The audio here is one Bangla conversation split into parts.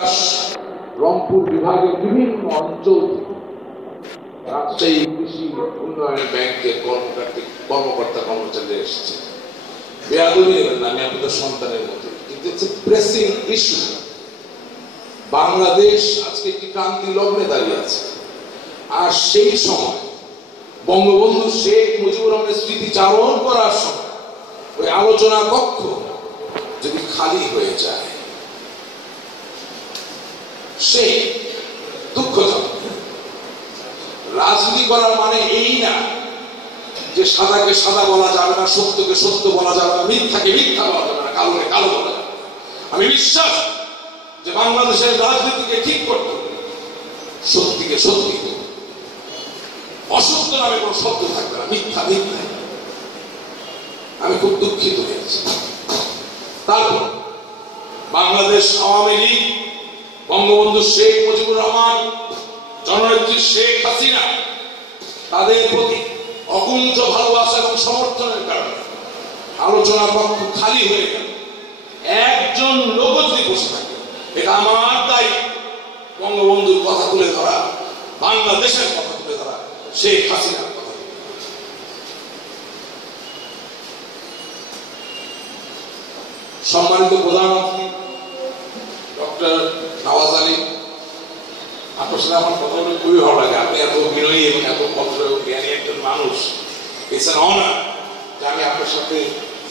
রংপুর বিভাগের বিভিন্ন অঞ্চল রাজশাহী কৃষি উন্নয়ন ব্যাংকের কর্মকর্তা কর্মচারী এসেছে। বেয়াদবি নেবেন না, আমি আপনাদের সন্তানের মতো, কিন্তু it's a pressing issue. Bangladesh আজকে একটি ক্রান্তি লগ্নে দাঁড়িয়ে আছে, আর সেই সময় বঙ্গবন্ধু শেখ মুজিবুর রহমানের স্মৃতিচারণ করার সময় ওই আলোচনা কক্ষ যদি খালি হয়ে যায়, সেই দুঃখজনক। রাজনীতি করার মানে এই না যে সাদাকে সাদা বলা যাবে না, সত্যকে সত্য বলা যাবে না, মিথ্যাকে মিথ্যা বলা যাবে না, কালোকে কালো বলা যাবে। আমি বিশ্বাস যে বাংলাদেশের রাজনীতিকে ঠিক করতে হবে, সত্যিকে সত্যি করতে, অসত্য নামে কোনো শব্দ থাকবে না, মিথ্যা মিথ্যা। আমি খুব দুঃখিত হয়েছি। তারপর বাংলাদেশ আওয়ামী লীগ, বঙ্গবন্ধু শেখ মুজিবুর রহমান, জননেত্রী শেখ হাসিনা, তাদের প্রতি অকুণ্ঠ ভালোবাসা এবং সমর্থনের কারণে আলোচনা কক্ষ খালি হয়ে গেল। একজন লোক যদি বসে থাকে, এটা আমার দায়িত্ব বঙ্গবন্ধুর কথা তুলে ধরা, বাংলাদেশের কথা তুলে ধরা, শেখ হাসিনার কথা। সম্মানিত প্রধানমন্ত্রী ডক্টর নওয়াজ আলী, আপনার সাথে আমার কথা বলে খুবই ভালো লাগে। আপনি এত বিনয়ী এবং এত ভদ্র এবং জ্ঞানী একজন মানুষ। ইটস অ্যান অনার যে আমি আপনার সাথে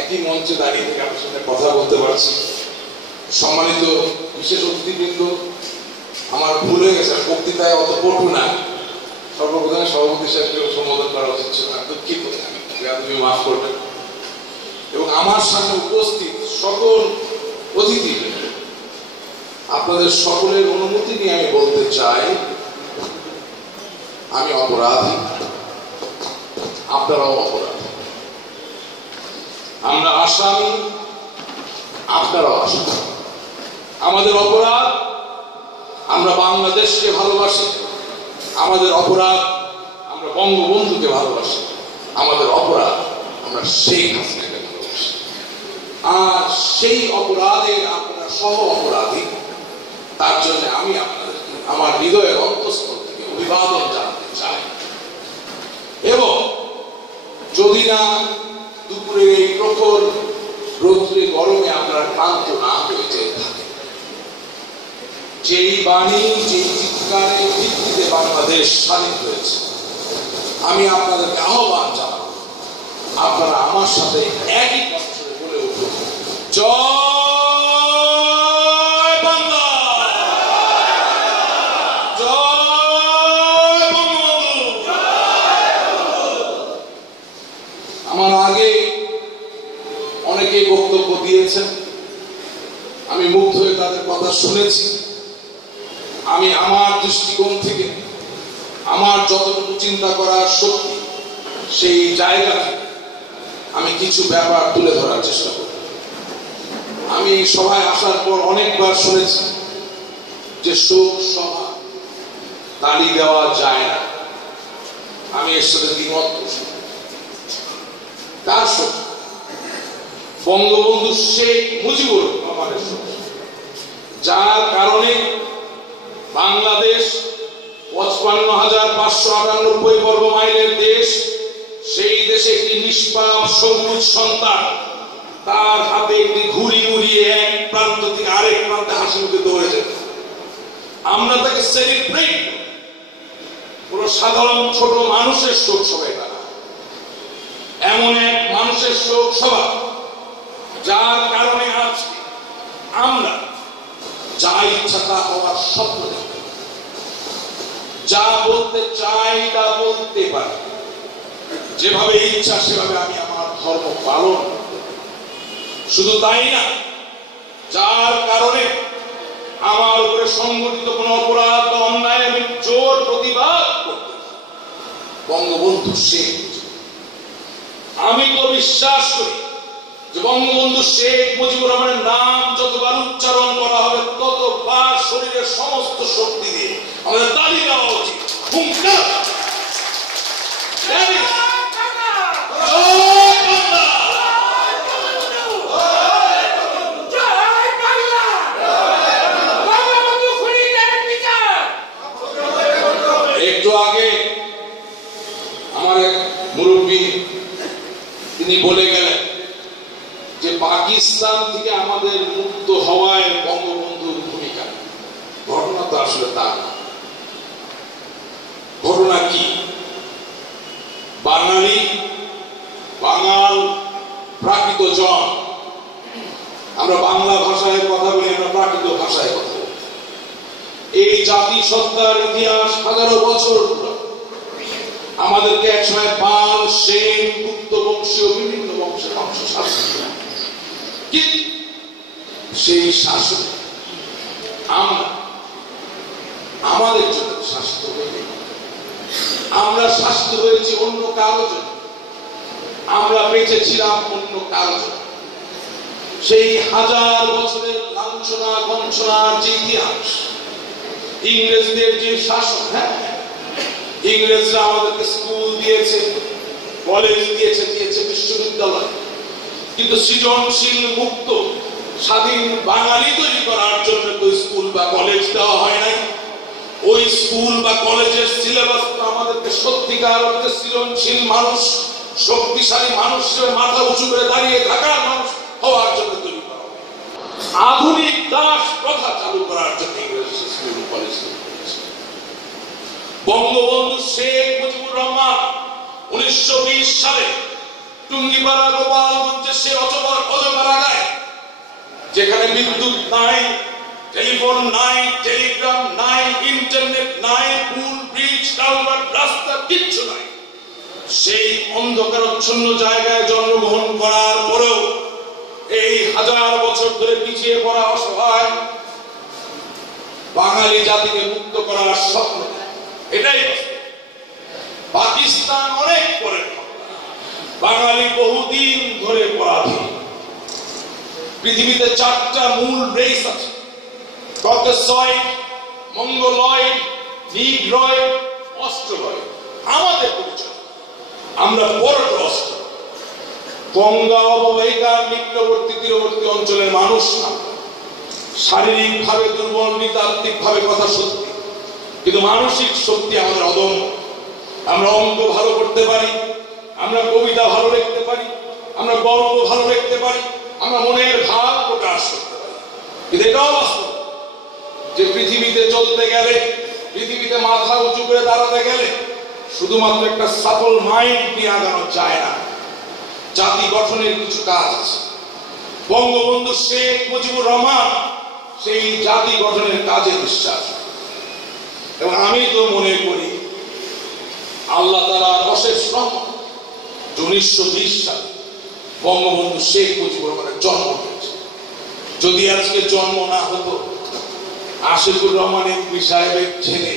একই মঞ্চে দাঁড়িয়ে থেকে আপনার সাথে কথা বলতে পারছি। সম্মানিত বিশেষ অতিথিবৃন্দ, আমার ভুল হয়ে গেছে, বক্তৃতায় অত পটু না, সর্বপ্রথমে সভাপতি সাহেবকে সম্বোধন করা উচিত ছিল। আমি দুঃখিত, আপনি মাফ করবেন। এবং আমার সামনে উপস্থিত সকল অতিথি, আপনাদের সকলের অনুমতি নিয়ে আমি বলতে চাই, আমি অপরাধী, আপনারাও অপরাধী। আমরা আসামি, আপনারাও আসামি। আমাদের অপরাধ আমরা বাংলাদেশকে ভালোবাসি, আমাদের অপরাধ আমরা বঙ্গবন্ধুকে ভালোবাসি, আমাদের অপরাধ আমরা শেখ হাসিনাকে ভালোবাসি। আর সেই অপরাধের আপনারা সহ অপরাধী। তার জন্য আমি আপনাদেরকে আমার হৃদয়ের অন্তঃস্থল থেকে অভিবাদন জানাতে চাই। এবং যদি না দুপুরের এই প্রখর রৌদ্রে গরমে আপনারা ক্লান্ত না হয়ে যেতে থাকে, যেই বাণী যেই চিৎকারের ভিত্তিতে বাংলাদেশ স্বাধীন হয়েছে, আমি আপনাদেরকে আহ্বান জানাবো, আপনারা আমার সাথে একই কণ্ঠে বলে উঠুন, জয় বাংলা, জয় বঙ্গবন্ধু। আমার আগে অনেকেই বক্তব্য দিয়েছেন, আমি মুগ্ধ হয়ে তাদের কথা শুনেছি। আমি আমার দৃষ্টিকোণ থেকে আমার যতটুকু চিন্তা করার শক্তি, সেই জায়গা আমি কিছু ব্যাপার তুলে ধরার চেষ্টা করি। আমি সভায় আসার পর অনেকবার শুনেছি যে শোক সভা তালি দেওয়া যায় না। আমি এর সাথে দ্বিমত পোষণ। তার শোক বঙ্গবন্ধু শেখ মুজিবুর রহমানের শোক, যার কারণে বাংলাদেশ ৫৫,৫৯৮ বর্গ মাইলের দেশ, সেই দেশে একটি নিষ্পাপ সবুজ সন্তান তার হাতে একটি ঘুড়ি উড়িয়ে এক প্রান্ত থেকে আরেক প্রান্তে হাসি মুখে দৌড়ে যেত। আমরা তাকে সেলিব্রেট, পুরো সাধারণ ছোট মানুষের শোক সভায় না, এমন এক মানুষের শোক সভা যার কারণে আজ আমরা যা ইচ্ছা তা হওয়ার স্বপ্ন দেখি, যা বলতে চাই তা বলতে পারি, যেভাবে ইচ্ছা সেভাবে আমি আমার ধর্ম পালন। শুধু তাই না, যার কারণে আমার উপরে সংগঠিত কোন অপরাধ বা অন্যায় আমি জোর প্রতিবাদ করতে বঙ্গবন্ধু শেখ। আমি তো বিশ্বাস করি যে বঙ্গবন্ধু শেখ মুজিবুর রহমানের নাম যতবার উচ্চারণ করা হবে, ততবার শরীরের সমস্ত শক্তি দিয়ে আমাদের তালি দেওয়া উচিত। জয় বাংলা, তিনি বলে গেলেন যে পাকিস্তান থেকে আমাদের মুক্ত হওয়ায় বঙ্গবন্ধুর ভূমিকা। ঘটনা তো আসলে তা না। ঘটনা কি? বাঙালি, বাঙাল, প্রাকৃত জন, আমরা বাংলা ভাষায় কথা বলি, আমরা প্রাকৃত ভাষায় কথা বলি। এই জাতিসত্তার ইতিহাস হাজারো বছর। আমাদেরকে একসময় পাল, সেন, গুপ্ত বংশীয় বিভিন্ন বংশের অংশ শাসন করে। কিন্তু সেই শাসন আমাদের জন্য শাসিত হয়নি। আমরা শাসিত হয়েছি অন্য কারো জন্য। আমরা বেঁচেছিলাম অন্য কারো জন্য। সেই হাজার বছরের লাঞ্ছনা বঞ্চনার যে ইতিহাস, ইংরেজদের যে শাসন, হ্যাঁ, ইংরেজরা আমাদেরকে স্কুল দিয়েছে, কলেজ দিয়েছে, বিশ্ববিদ্যালয়, কিন্তু সৃজনশীল মুক্ত স্বাধীন বাঙালি তৈরি করার জন্য তো স্কুল বা কলেজ দেওয়া হয় নাই। ওই স্কুল বা কলেজের সিলেবাস আমাদেরকে সত্যিকার অর্থে সৃজনশীল মানুষ, শক্তিশালী মানুষ হিসেবে মাথা উঁচু করে দাঁড়িয়ে থাকার মানুষ হওয়ার জন্য তৈরি করা হয়। আধুনিক দাস প্রথা চালু করার জন্য ইংরেজ স্কুল কলেজ তৈরি করেছে। বঙ্গবন্ধু শেখ মুজিবুর রহমান 1920 সালে টুঙ্গিপাড়া গোপালগঞ্জের সে অজপাড়ায়, যেখানে বিদ্যুৎ নাই, টেলিফোন নাই, টেলিগ্রাম নাই, ইন্টারনেট নাই, পুল, ব্রিজ, কালভার্ট, রাস্তা কিচ্ছু নাই, সেই অন্ধকারাচ্ছন্ন জায়গায় জন্মগ্রহণ করার পরেও এই হাজার বছর ধরে পিছিয়ে পড়া অসহায় বাঙালি জাতিকে মুক্ত করার স্বপ্ন, এটাই পাকিস্তান অনেক পরে, বাঙালি বহুদিন ধরে পরাধীন। পৃথিবীতে 4টা মূল রেস আছে: ককেসয়েড, মঙ্গলয়েড, নিগ্রয়েড, অস্ট্রোলয়েড। আমাদের পরিচয়, আমরা বড় অস্ট্র, গঙ্গা অববাহিকার নিকটবর্তী তীরবর্তী অঞ্চলের মানুষ না। শারীরিক ভাবে দুর্বল, নৃতাত্ত্বিক ভাবে কথা সত্যি, কিন্তু মানসিক শক্তি আমাদের অদম্য। আমরা অঙ্ক ভালো করতে পারি, আমরা কবিতা ভালো লিখতে পারি, আমরা গল্প ভালো লিখতে পারি, আমরা মনের ভাব প্রকাশ করতে পারি। কিন্তু এটাও বাস্তব যে পৃথিবীতে চলতে গেলে, পৃথিবীতে মাথা উঁচু করে দাঁড়াতে গেলে শুধুমাত্র একটা সাফল মাইন্ড নিয়ে আগানো যায় না। জাতি গঠনের কিছু কাজ আছে। বঙ্গবন্ধু শেখ মুজিবুর রহমান সেই জাতি গঠনের কাজে বিশ্বাস, এবং আমি তো মনে করি আল্লাহ তাআলার অশেষ রহমত 1920 সালে বঙ্গবন্ধু শেখ মুজিবুর রহমানের জন্ম হয়েছে। যদি আজকে জন্ম না হতো, আশিকুর রহমান এমপি সাহেবের ছেলে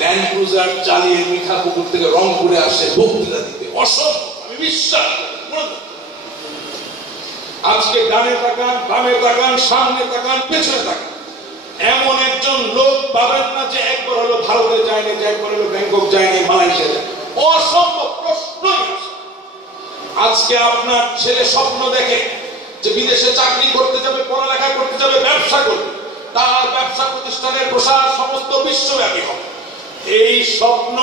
ল্যান্ড ক্রুজার চালিয়ে মিঠাপুকুর থেকে রংপুরে আসে বক্তৃতা দিতে, অসম্ভব। আমি বিশ্বাস করি আজকে ডানে তাকান, বামে তাকান, সামনে তাকান, পেছনে তাকান, এমন একজন লোক পাবেন না যে একবার হলো ভারতে যায়নি, যে একবার হলো ব্যাংকক যায়নি, মালয়েশিয়া যায়নি। অসম্ভব, প্রশ্নই আসে। আজকে আপনার ছেলে স্বপ্ন দেখে যে বিদেশে চাকরি করতে যাবে, পড়ালেখা করতে যাবে, ব্যবসা করবে, তার ব্যবসা প্রতিষ্ঠানের প্রসার সমস্ত বিশ্বব্যাপী হবে। এই স্বপ্ন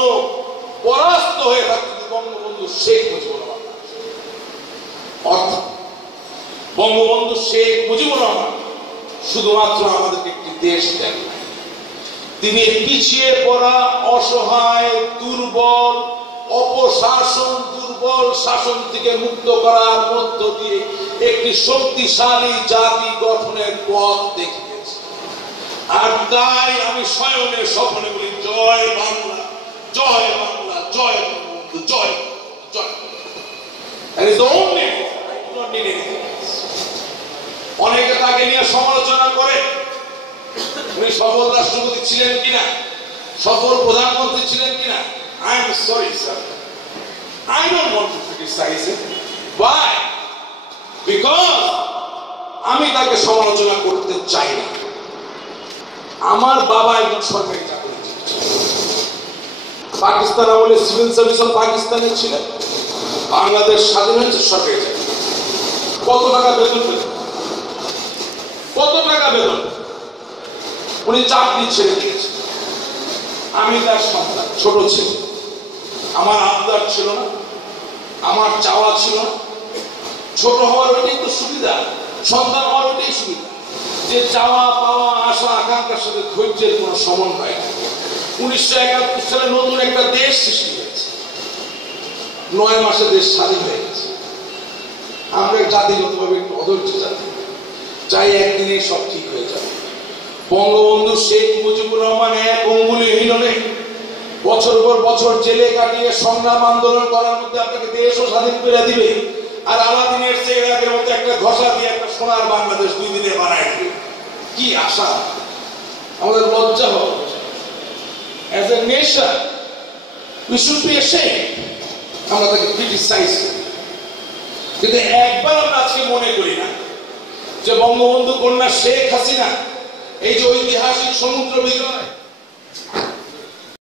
পরাস্ত হয়ে থাকতে বঙ্গবন্ধু শেখ মুজিবুর রহমান। অর্থাৎ বঙ্গবন্ধু শেখ মুজিবুর রহমান শুধুমাত্র আমাদেরকে একটি দেশ দেন, তিনি পিছিয়ে পড়া, অসহায়, দুর্বল, অপশাসন, দুর্বল শাসন থেকে মুক্ত করার মধ্য দিয়ে একটি শক্তিশালী জাতি গঠনের পথ দেখিয়েছে। আর তাই আমি শয়নে স্বপ্নে বলি, জয় বাংলা, জয় বাংলা, জয় বঙ্গবন্ধু, জয় জয়। অনেকে তাকে নিয়ে সমালোচনা করে, উনি সফল রাষ্ট্রপতি ছিলেন কিনা, সফল প্রধানমন্ত্রী ছিলেন কিনা। I am sorry, sir. I don't want to criticize him. Why? Because আমি তাকে সমালোচনা করতে চাই না। আমার বাবা একজন সরকারি চাকরিজীবী, পাকিস্তান আমলে সিভিল সার্ভিস অফ পাকিস্তানে ছিলেন। বাংলাদেশ স্বাধীন হয়েছে সরকারি চাকরি। কত টাকা বেতন পেতেন? কত টাকা বেতন? উনি চাকরি ছেড়ে দিয়েছেন। আমি তার সন্তান, ছোট ছিল, আমার আবদার ছিল না আমার চাওয়া ছিল ছোট হওয়ার ওইটাই তো সুবিধা, সন্তান হওয়ার ওইটাই সুবিধা, যে চাওয়া পাওয়া আশা আকাঙ্ক্ষার সাথে ধৈর্যের কোনো সমন্বয় নেই। 1971 সালে নতুন একটা দেশ সৃষ্টি হয়েছে, 9 মাসে দেশ স্বাধীন হয়ে গেছে। আমরা জাতিগতভাবে একটু অধৈর্য জাতি, চাই একদিনে সব ঠিক হয়ে যাবে। বঙ্গবন্ধু শেখ মুজিবুর রহমান এক অঙ্গুলি হিলনে বছর পর বছর জেলে কাটিয়ে সংগ্রাম আন্দোলন করার মধ্যে আপনাকে দেশও স্বাধীন করে দিবে, আর আলাদিনের চেরাগের মতো একটা ঘষা দিয়ে একটা সোনার বাংলাদেশ 2 দিনে বানায় দিবে। কি আশা! আমাদের লজ্জা হওয়া উচিত। As a nation, we should be ashamed. আমরা তাকে ক্রিটিসাইজ করি, কিন্তু একবার আমরা আজকে মনে করি না যে বঙ্গবন্ধু কন্যা শেখ হাসিনা এই যে ঐতিহাসিক সমুদ্র বিজয়